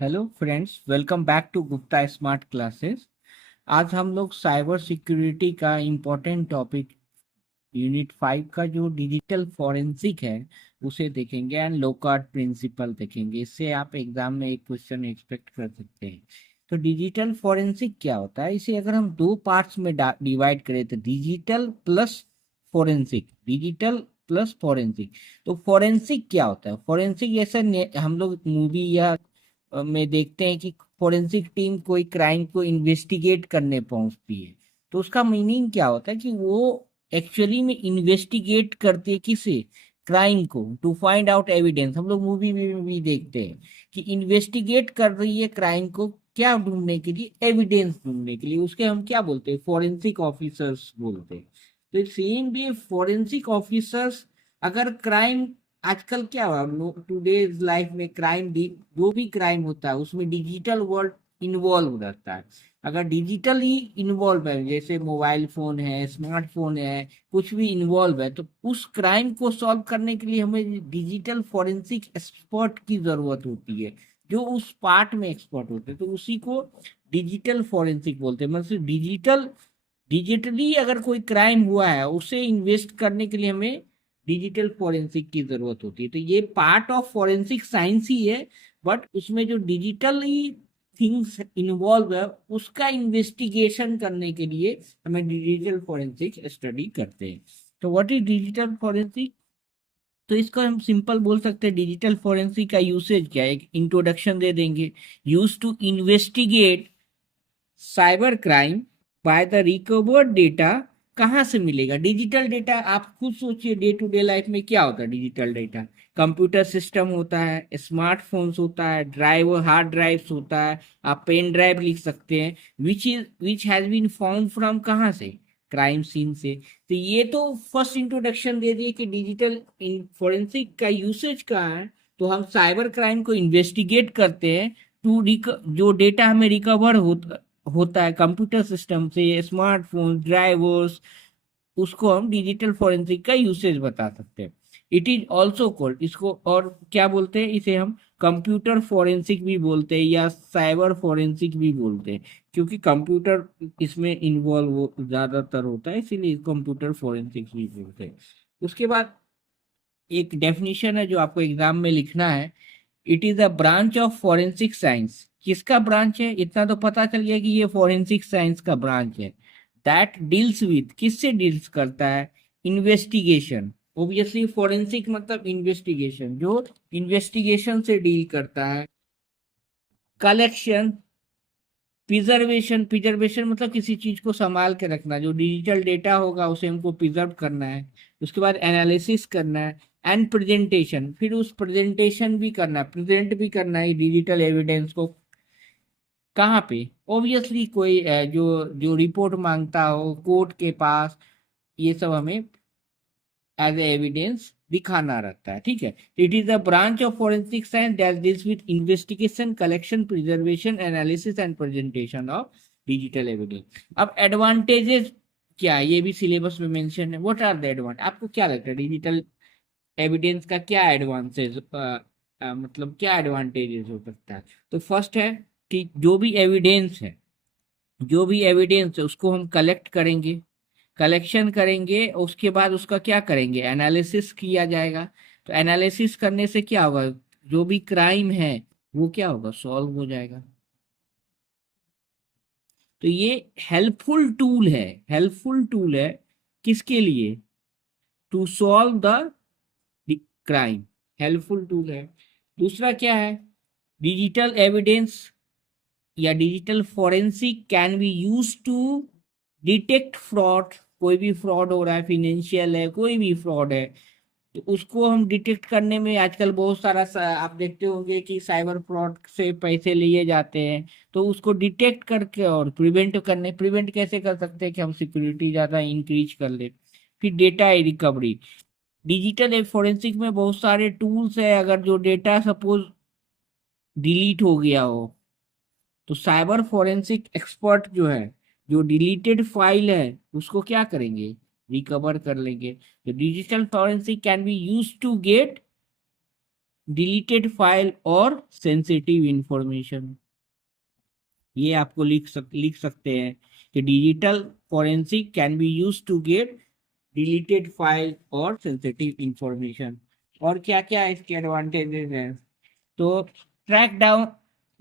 Hello friends, welcome back to Gupta Smart Classes. आज हम लोग साइबर सिक्योरिटी का इम्पोर्टेंट टॉपिक यूनिट 5 का जो डिजिटल फॉरेंसिक है उसे देखेंगे एंड लोकार्ट प्रिंसिपल देखेंगे। इससे आप एग्जाम में एक क्वेश्चन एक्सपेक्ट कर सकते हैं। तो डिजिटल फॉरेंसिक क्या होता है, इसे अगर हम दो पार्ट्स में डिवाइड करें तो digital plus forensic, digital plus forensic. तो फोरेंसिक क्या होता है? फोरेंसिक जैसे हम लोग मूवी या में देखते हैं कि फोरेंसिक टीम कोई क्राइम को इन्वेस्टिगेट करने पहुंचती है। तो उसका मीनिंग क्या होता है कि वो एक्चुअली में इन्वेस्टिगेट करती है किसे? क्राइम को, टू फाइंड आउट एविडेंस। हम लोग मूवी में भी देखते हैं कि इन्वेस्टिगेट कर रही है क्राइम को, क्या ढूंढने के लिए? एविडेंस ढूंढने के लिए। उसके हम क्या बोलते हैं? फोरेंसिक ऑफिसर्स बोलते हैं। तो सेम भी फोरेंसिक ऑफिसर्स अगर क्राइम, आजकल क्या हुआ टूडेज लाइफ में क्राइम भी, जो भी क्राइम होता है उसमें डिजिटल वर्ल्ड इन्वॉल्व रहता है। अगर डिजिटल ही इन्वॉल्व है, जैसे मोबाइल फोन है, स्मार्टफोन है, कुछ भी इन्वॉल्व है, तो उस क्राइम को सॉल्व करने के लिए हमें डिजिटल फॉरेंसिक एक्सपर्ट की जरूरत होती है, जो उस पार्ट में एक्सपर्ट होते हैं। तो उसी को डिजिटल फॉरेंसिक बोलते हैं। मतलब डिजिटली अगर कोई क्राइम हुआ है उसे इन्वेस्ट करने के लिए हमें डिजिटल फॉरेंसिक की जरूरत होती है। तो ये पार्ट ऑफ फॉरेंसिक साइंस ही है, बट उसमें जो डिजिटली थिंग्स इन्वॉल्व है उसका इन्वेस्टिगेशन करने के लिए हमें डिजिटल फॉरेंसिक स्टडी करते हैं। तो व्हाट इज डिजिटल फॉरेंसिक? तो इसको हम सिंपल बोल सकते हैं, डिजिटल फॉरेंसिक का यूसेज क्या है, एक इंट्रोडक्शन दे देंगे। Use to investigate cyber crime by the recovered data. कहाँ से मिलेगा डिजिटल डेटा? आप खुद सोचिए, डे टू डे लाइफ में क्या होता है डिजिटल डेटा? कंप्यूटर सिस्टम होता है, स्मार्टफोन्स होता है, ड्राइव हार्ड ड्राइव्स होता है, आप पेन ड्राइव लिख सकते हैं। Which has been found from, कहाँ से? क्राइम सीन से। तो ये तो फर्स्ट इंट्रोडक्शन दे दिए कि डिजिटल फोरेंसिक का यूसेज कहाँ है। तो हम साइबर क्राइम को इन्वेस्टिगेट करते हैं टू जो डेटा हमें रिकवर होता है कंप्यूटर सिस्टम से, स्मार्टफोन, ड्राइवर्स, उसको हम डिजिटल फॉरेंसिक का यूसेज बता सकते हैं। इट इज ऑल्सो कॉल्ड, इसको और क्या बोलते हैं? इसे हम कंप्यूटर फॉरेंसिक भी बोलते हैं या साइबर फॉरेंसिक भी बोलते हैं, क्योंकि कंप्यूटर इसमें इन्वॉल्व ज्यादातर होता है, इसीलिए कंप्यूटर फॉरेंसिक भी बोलते हैं। उसके बाद एक डेफिनेशन है जो आपको एग्जाम में लिखना है। It is a branch of forensic science. किसका ब्रांच है? इतना तो पता चल गया कि ये फॉरेंसिक साइंस का ब्रांच है। दैट डील्स विथ, किससे डील्स करता है? इन्वेस्टिगेशन। ओब्वियसली फॉरेंसिक मतलब इन्वेस्टिगेशन, जो इन्वेस्टिगेशन से डील करता है। कलेक्शन, प्रिजर्वेशन, प्रिजर्वेशन मतलब किसी चीज को संभाल के रखना, जो डिजिटल डेटा होगा उसे हमको प्रिजर्व करना है। उसके बाद एनालिसिस करना है एंड प्रेजेंटेशन, फिर उस प्रेजेंटेशन भी करना है, प्रेजेंट भी करना है डिजिटल एविडेंस को। कहाँ पे? ऑब्वियसली कोई जो जो रिपोर्ट मांगता हो कोर्ट के पास, ये सब हमें एज एविडेंस दिखाना रहता है। ठीक है, it is a branch of forensic science that deals with investigation, collection, preservation, analysis and presentation of digital evidence. अब एडवांटेजेस क्या है, ये भी सिलेबस में मेंशन है। What are the advantage? आपको क्या लगता है डिजिटल एविडेंस का क्या एडवांटेज, मतलब क्या एडवांटेजेस हो सकता है? तो फर्स्ट है कि जो भी एविडेंस है उसको हम कलेक्ट करेंगे, कलेक्शन करेंगे, उसके बाद उसका क्या करेंगे? एनालिसिस किया जाएगा। तो एनालिसिस करने से क्या होगा? जो भी क्राइम है वो क्या होगा? सॉल्व हो जाएगा। तो ये हेल्पफुल टूल है, हेल्पफुल टूल है किसके लिए? To solve the crime, helpful tool है। दूसरा क्या है? डिजिटल एविडेंस या digital forensic can be use to detect fraud. कोई भी फ्रॉड हो रहा है, फिनेंशियल है, कोई भी फ्रॉड है, तो उसको हम डिटेक्ट करने में आजकल बहुत सारा आप देखते होंगे कि साइबर फ्रॉड से पैसे लिए जाते हैं। तो उसको डिटेक्ट करके और प्रिवेंट कैसे कर सकते हैं कि हम सिक्योरिटी ज़्यादा इंक्रीज कर ले। फिर डेटा रिकवरी, डिजिटल फोरेंसिक में बहुत सारे टूल्स है। अगर जो डेटा सपोज डिलीट हो गया हो, तो साइबर फोरेंसिक एक्सपर्ट जो है, जो डिलीटेड फाइल है उसको क्या करेंगे? रिकवर कर लेंगे। तो digital forensic can be use to get deleted file और सेंसिटिव इंफॉर्मेशन। ये आपको लिख सकते हैं कि digital forensic can be use to get deleted file और सेंसिटिव इंफॉर्मेशन। और क्या क्या इसके एडवांटेजेस हैं? तो ट्रैक डाउन,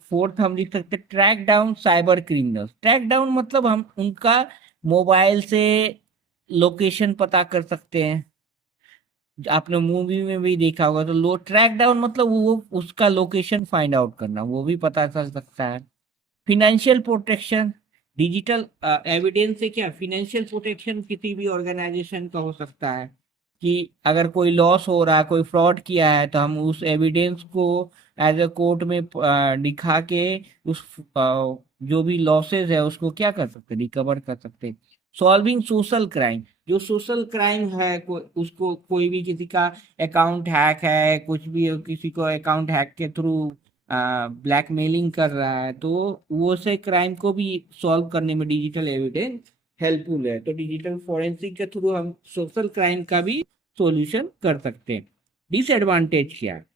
फोर्थ हम लिख सकते हैं track down cyber criminals. Track down मतलब हम उनका मोबाइल से लोकेशन पता कर सकते हैं। आपने मूवी में भी देखा होगा, तो लो ट्रैक डाउन मतलब वो उसका लोकेशन फाइंड आउट करना, वो भी पता चल सकता है। फिनेंशियल प्रोटेक्शन, डिजिटल एविडेंस से क्या फिनेंशियल प्रोटेक्शन किसी भी ऑर्गेनाइजेशन का हो सकता है कि अगर कोई लॉस हो रहा है, कोई फ्रॉड किया है, तो हम उस एविडेंस को एज अ कोर्ट में दिखा के उस जो भी लॉसेस है उसको क्या कर सकते, रिकवर कर सकते। सॉल्विंग सोशल क्राइम, जो सोशल क्राइम है उसको कोई भी किसी का अकाउंट हैक है, कुछ भी किसी को अकाउंट हैक के थ्रू ब्लैकमेलिंग कर रहा है, तो वो से क्राइम को भी सॉल्व करने में डिजिटल एविडेंस हेल्पफुल है। तो डिजिटल फॉरेंसिक के थ्रू हम सोशल क्राइम का भी सॉल्यूशन कर सकते हैं। डिसएडवांटेज क्या है?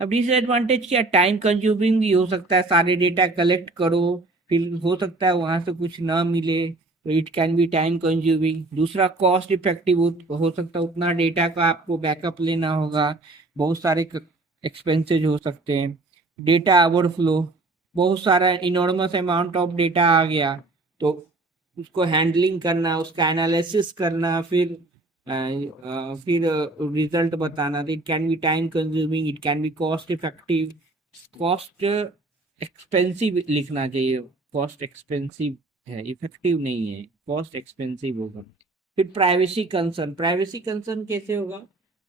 अब डिसएडवांटेज क्या, टाइम कंज्यूमिंग भी हो सकता है, सारे डेटा कलेक्ट करो, फिर हो सकता है वहां से कुछ ना मिले, तो it can be time consuming. दूसरा कॉस्ट इफेक्टिव हो सकता है, उतना डेटा का आपको बैकअप लेना होगा, बहुत सारे एक्सपेंसेज हो सकते हैं। डेटा ओवरफ्लो, बहुत सारा इनॉर्मस अमाउंट ऑफ डेटा आ गया, तो उसको हैंडलिंग करना, उसका एनालिसिस करना, फिर रिजल्ट बताना, तो it can be time consuming, it can B cost effective. Cost expensive लिखना चाहिए, कॉस्ट एक्सपेंसिव है, इफेक्टिव नहीं है, कॉस्ट एक्सपेंसिव होगा। फिर प्राइवेसी कंसर्न, प्राइवेसी कंसर्न कैसे होगा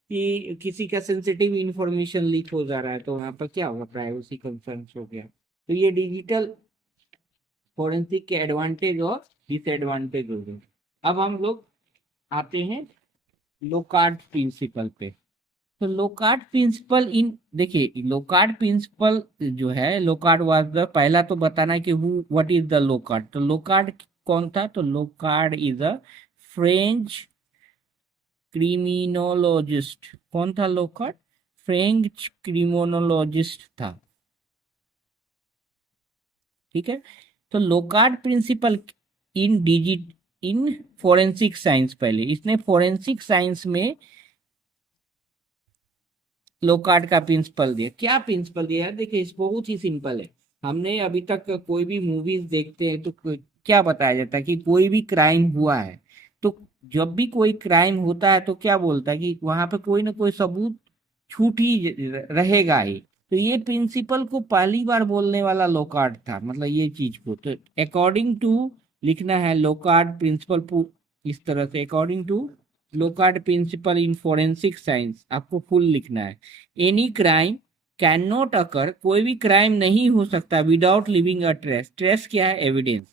कि किसी का सेंसिटिव इंफॉर्मेशन लीक हो जा रहा है, तो वहां पर क्या होगा, प्राइवेसी कंसर्न हो गया। तो ये डिजिटल फोरेंसिक के एडवांटेज और डिसएडवांटेज हो गए। अब हम लोग आते हैं लोकार्ट प्रिंसिपल पे। तो लोकार्ट प्रिंसिपल इन, देखिए लोकार्ट प्रिंसिपल जो है, लोकार्ट वाज द, पहला तो बताना कि who what is the low-carb. तो लोकार्ट कौन था? तो low-carb is a French criminologist. कौन था लोकार्ट? फ्रेंच क्रिमिनोलॉजिस्ट था। ठीक है। तो Locard principle in forensic science, पहले इसने फोरेंसिक साइंस में लोकार्ट का प्रिंसिपल दिया। क्या प्रिंसिपल दिया है? देखिए इस बहुत ही सिंपल है। हमने अभी तक कोई भी मूवीज देखते हैं तो क्या बताया जाता है कि कोई भी क्राइम हुआ है, तो जब भी कोई क्राइम होता है तो क्या बोलता है कि वहां पे कोई ना कोई सबूत छूट ही रहेगा ही। तो ये प्रिंसिपल को पहली बार बोलने वाला लोकार्ट था, मतलब ये चीज को। तो अकॉर्डिंग टू लिखना है लोकार्ट प्रिंसिपल, इस तरह से according to Locard principle in forensic science, आपको फुल लिखना है। Any crime can not occur, कोई भी क्राइम नहीं हो सकता without living a trace. Trace क्या है? एविडेंस।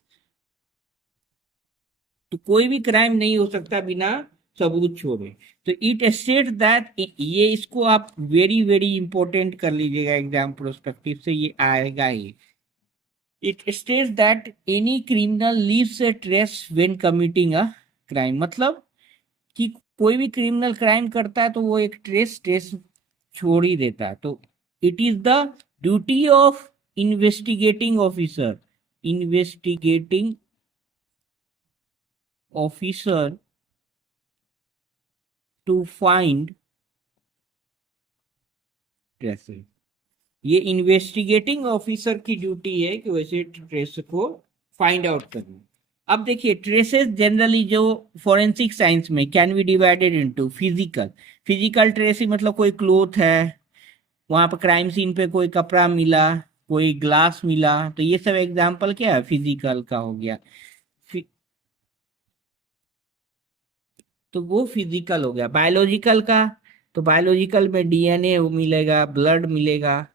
तो कोई भी क्राइम नहीं हो सकता बिना सबूत छोड़े। तो इट स्टेट दैट, ये इसको आप वेरी वेरी इंपॉर्टेंट कर लीजिएगा, एग्जाम प्रोस्पेक्टिव से ये आएगा ही। It states that any criminal leaves a trace when committing a crime, मतलब कि कोई भी क्रिमिनल क्राइम करता है तो वो एक ट्रेस ट्रेस छोड़ ही देता है। तो it is the duty of investigating officer, investigating officer to find traces. ये इन्वेस्टिगेटिंग ऑफिसर की ड्यूटी है कि वैसे ट्रेस को फाइंड आउट करना। अब देखिए ट्रेसेस जनरली जो फोरेंसिक साइंस में can be divided into physical. Physical trace ही मतलब कोई क्लोथ है, वहां पर क्राइम सीन पे कोई कपड़ा मिला, कोई ग्लास मिला, तो ये सब एग्जांपल क्या है, फिजिकल का हो गया। फि, तो वो फिजिकल हो गया। बायोलॉजिकल का, तो बायोलॉजिकल में डीएनए मिलेगा, ब्लड मिलेगा।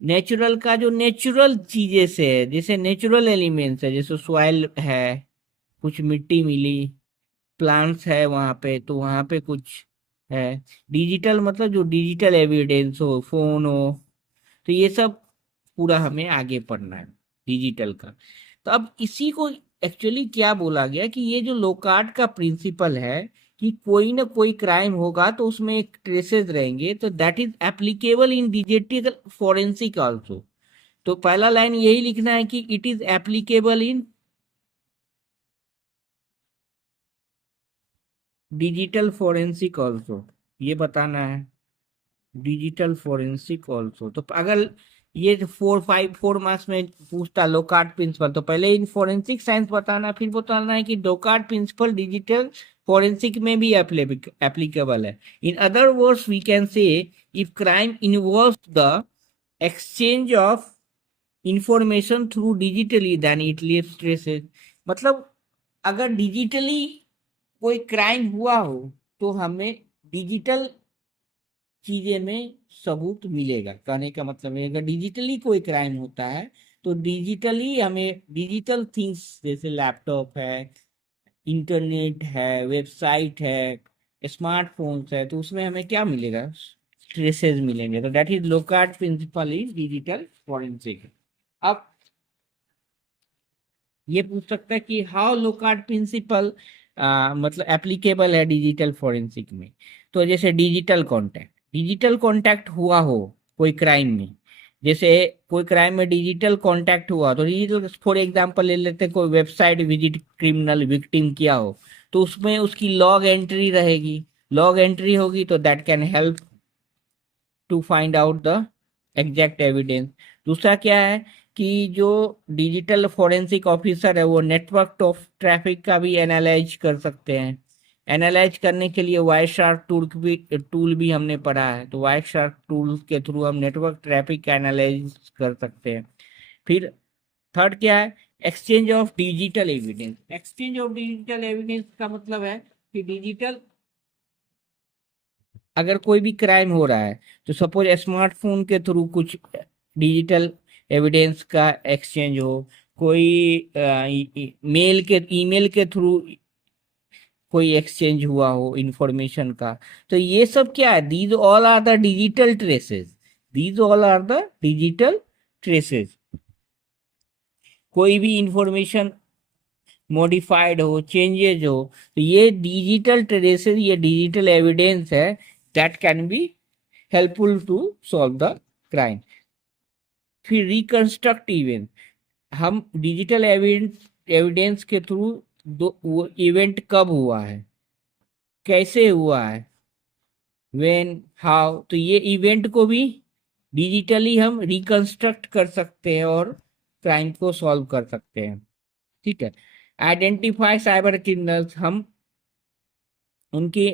नेचुरल का, जो नेचुरल चीजें से है, जैसे नेचुरल एलिमेंट्स है, जैसे सॉइल है, कुछ मिट्टी मिली, प्लांट्स है वहां पे, तो वहां पे कुछ है। डिजिटल मतलब जो डिजिटल एविडेंस हो, फोन हो, तो ये सब पूरा हमें आगे पढ़ना है डिजिटल का। तो अब इसी को एक्चुअली क्या बोला गया कि ये जो लोकार्ट का प्रिंसिपल है, कि कोई ना कोई क्राइम होगा तो उसमें एक ट्रेसेस रहेंगे, तो that is applicable in digital forensic also. तो पहला लाइन यही लिखना है कि it is applicable in digital forensic also, ये बताना है, डिजिटल फॉरेंसिक ऑल्सो। तो अगर ये 4 मार्क्स में पूछता लोकार्ट प्रिंसिपल, तो पहले इन फॉरेंसिक साइंस बताना, फिर बताना है कि लोकार्ट प्रिंसिपल डिजिटल फॉरेंसिक में भी एप्लीकेबल है। In other words we can say if crime involves the exchange of information through digitally then it leaves traces. मतलब अगर डिजिटली कोई क्राइम हुआ हो तो हमें डिजिटल चीजें में सबूत मिलेगा। कहने का मतलब है अगर डिजिटली कोई क्राइम होता है तो डिजिटली हमें डिजिटल थिंग्स जैसे लैपटॉप है, इंटरनेट है, वेबसाइट है, स्मार्टफोन्स है, तो उसमें हमें क्या मिलेगा, ट्रेसेस मिलेंगे। तो that is Locard principle is digital forensic. अब ये पूछ सकता है कि हाउ लोकार्ट प्रिंसिपल मतलब एप्लीकेबल है डिजिटल फॉरेंसिक में। तो जैसे डिजिटल कांटेक्ट हुआ हो कोई क्राइम में, जैसे कोई क्राइम में डिजिटल कांटेक्ट हुआ तो डिजिटल, फॉर एग्जांपल ले लेते हैं, कोई वेबसाइट विजिट क्रिमिनल विक्टिम किया हो तो उसमें उसकी लॉग एंट्री रहेगी, लॉग एंट्री होगी तो that can help to find out the exact evidence. दूसरा क्या है कि जो डिजिटल फॉरेंसिक ऑफिसर है वो नेटवर्क ऑफ ट्रैफिक का भी एनालाइज कर सकते हैं। एनालाइज करने के लिए वाइट शार्क टूल भी हमने पढ़ा है, तो वाइट शार्क टूल के थ्रू हम नेटवर्क ट्रैफिक का एनालाइज कर सकते हैं। फिर थर्ड क्या है, exchange of digital evidence. Exchange of digital evidence का मतलब है कि डिजिटल, अगर कोई भी क्राइम हो रहा है तो सपोज स्मार्टफोन के थ्रू कुछ डिजिटल एविडेंस का एक्सचेंज हो, कोई मेल के ईमेल के थ्रू कोई एक्सचेंज हुआ हो इंफॉर्मेशन का, तो ये सब क्या है, these all are the digital traces, these all are the digital traces. कोई भी इंफॉर्मेशन मॉडिफाइड हो, चेंजेज हो, तो ये डिजिटल ट्रेसेस, ये डिजिटल एविडेंस है that can be helpful to solve the crime. फिर रिकंस्ट्रक्ट इवेंट, हम डिजिटल एविडेंस के थ्रू दो वो इवेंट कब हुआ है, कैसे हुआ है, व्हेन, हाउ, तो ये इवेंट को भी डिजिटली हम रिकंस्ट्रक्ट कर सकते हैं और क्राइम को सॉल्व कर सकते हैं। ठीक है। आइडेंटिफाई साइबर क्रिमिनल्स, हम उनके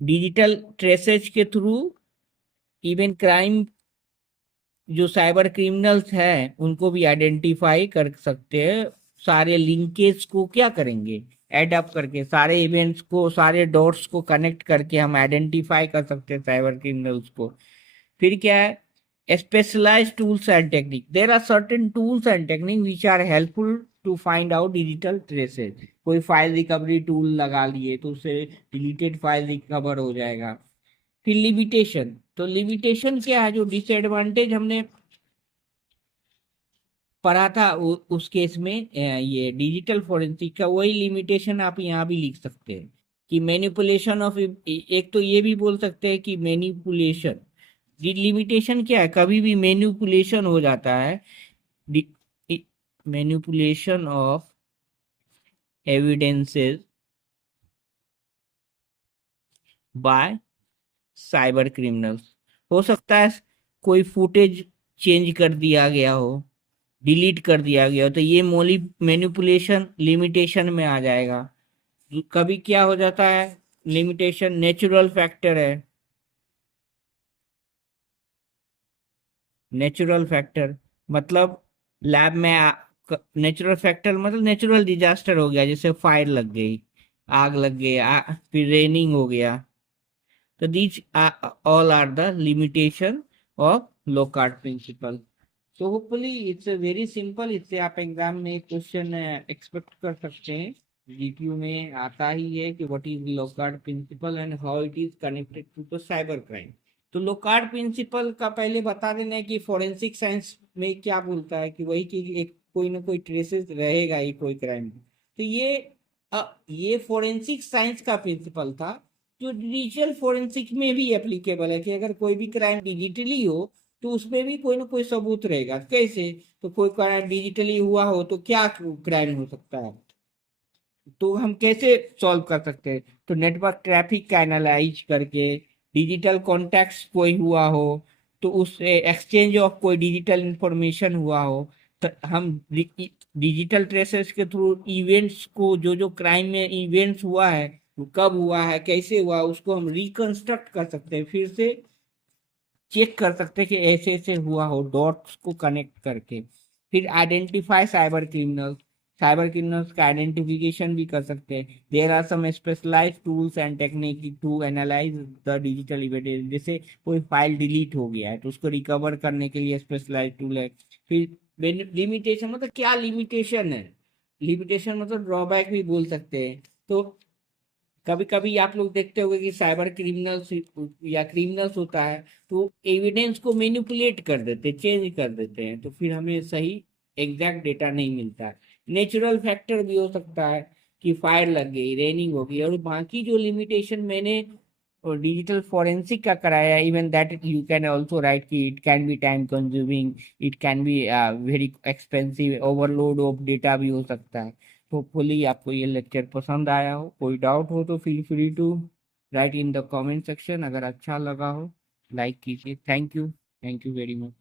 डिजिटल ट्रेसेज के थ्रू इवन क्राइम, जो साइबर क्रिमिनल्स हैं उनको भी आइडेंटिफाई कर सकते हैं। सारे लिंकेज को क्या करेंगे, एड अप करके सारे इवेंट्स को, सारे डॉट्स को कनेक्ट करके हम आइडेंटिफाई कर सकते हैं साइबर क्रिमिनल्स को। फिर क्या है, specialised tools and technique, there are certain tools and technique which are helpful to find out digital traces. कोई फाइल रिकवरी टूल लगा लिए तो उससे डिलीटेड फाइल रिकवर हो जाएगा। फिर लिमिटेशन, तो लिमिटेशन क्या है, जो डिसएडवांटेज हमने पढ़ा था उस केस में ये डिजिटल फॉरेंसिक का वही लिमिटेशन आप यहाँ भी लिख सकते हैं कि मैनिपुलेशन ऑफ, एक तो ये भी बोल सकते हैं कि मैनिपुलेशन, लिमिटेशन क्या है, कभी भी मैनिपुलेशन हो जाता है, manipulation of evidences bye cyber criminals. हो सकता है कोई फुटेज चेंज कर दिया गया हो, डिलीट कर दिया गया हो, तो ये मोली मैनिपुलेशन लिमिटेशन में आ जाएगा। कभी क्या हो जाता है, लिमिटेशन नेचुरल फैक्टर है, नेचुरल फैक्टर मतलब लैब में नेचुरल फैक्टर मतलब नेचुरल डिजास्टर हो गया, जैसे फायर लग गई, आग लग गई, फिर रेनिंग हो गया, तो these all are the limitation of Locard principle. So hopefully it's very simple, इससे आप एग्जाम में क्वेश्चन एक्सपेक्ट कर सकते हैं। जीक्यू में आता ही है कि what is Locard principle and how it is connected to the cyber crime. तो लोकार्ट प्रिंसिपल का पहले बता देना है कि फोरेंसिक साइंस में क्या बोलता है कि वही कि एक कोई ना कोई ट्रेसेस रहेगा ही कोई क्राइम। तो ये ये फोरेंसिक साइंस का प्रिंसिपल था जो डिजिटल फोरेंसिक में भी एप्लीकेबल है कि अगर कोई भी क्राइम डिजिटली हो तो उसमें भी कोई ना कोई सबूत रहेगा। कैसे? तो कोई क्राइम डिजिटली हुआ हो तो क्या क्राइम हो सकता है, तो हम कैसे सॉल्व कर सकते हैं? तो नेटवर्क ट्रैफिक का एनालाइज करके, डिजिटल कॉन्टैक्ट्स कोई हुआ हो तो उस एक्सचेंज ऑफ कोई डिजिटल इंफॉर्मेशन हुआ हो, तो हम डिजिटल ट्रेसेस के थ्रू इवेंट्स को, जो जो क्राइम में इवेंट्स हुआ है, वो कब हुआ है, कैसे हुआ, उसको हम रिकंस्ट्रक्ट कर सकते हैं, फिर से चेक कर सकते हैं कि ऐसे ऐसे हुआ हो, डॉट्स को कनेक्ट करके। फिर आइडेंटिफाई साइबर क्रिमिनल्स का आइडेंटिफिकेशन भी कर सकते हैं। There are some specialised tools and technique to analyse the digital evidence. जैसे कोई फाइल डिलीट हो गया है तो उसको रिकवर करने के लिए स्पेशलाइज्ड टूल है। फिर लिमिटेशन, मतलब क्या लिमिटेशन है, लिमिटेशन मतलब ड्रॉबैक भी बोल सकते हैं। तो कभी कभी आप लोग देखते होंगे कि साइबर क्रिमिनल्स या क्रिमिनल्स होता है तो एविडेंस को मैनिपुलेट कर देते, चेंज कर देते हैं, तो फिर हमें सही एग्जैक्ट डेटा नहीं मिलता। नेचुरल फैक्टर भी हो सकता है कि फायर लग गई, रेनिंग हो गई, और बाकी जो लिमिटेशन मैंने और डिजिटल फोरेंसिक का कराया, even that you can also write कि it can be time consuming, it can be very expensive, overload of data भी हो सकता है। होपफुली आपको ये लेक्चर पसंद आया हो। कोई डाउट हो तो feel free to write in the comment section. अगर अच्छा लगा हो लाइक कीजिए। Thank you very much.